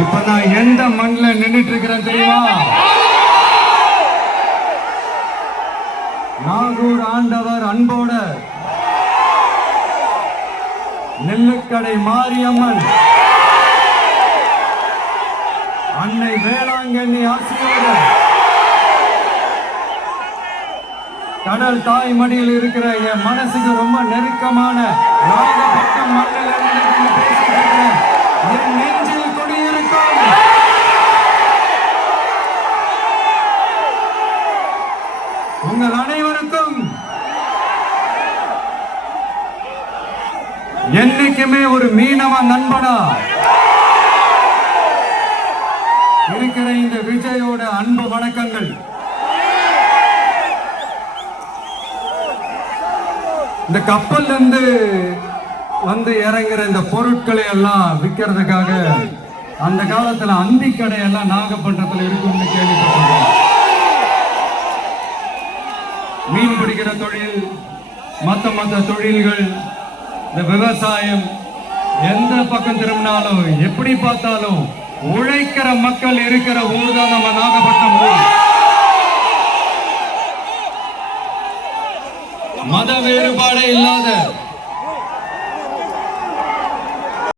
இப்ப நான் எந்த மண்ணில் நின்றுட்டு இருக்கிறேன் தெரியுமா? நாகூர் ஆண்டவர் அன்போட நெல்லுக்கடை மாரியம்மன் அன்னை வேளாங்கண்ணி ஆசிரியர் கடல் தாய் மடியில் இருக்கிற என் மனசுக்கு ரொம்ப நெருக்கமான என்னைக்குமே ஒரு மீனவ நண்பனா? இருக்கிற இந்த விஜயோட அன்பு வணக்கங்கள். இந்த கப்பல் இருந்து வந்து இறங்குற இந்த பொருட்களை எல்லாம் விற்கிறதுக்காக அந்த காலத்துல அந்தி கடையெல்லாம் நாகப்பட்டினத்துல இருக்கும்னு கேள்விப்பட்டிருக்கேன். மீன் பிடிக்கிற தொழில் மத்த மத்த தொழில்கள் இந்த விவசாயம் எந்த பக்கம் திரும்பினாலும் எப்படி பார்த்தாலும் உழைக்கிற மக்கள் இருக்கிற ஊர் தான் நம்ம நாகப்பட்டினம் ஊர். மத வேறுபாடே இல்லாத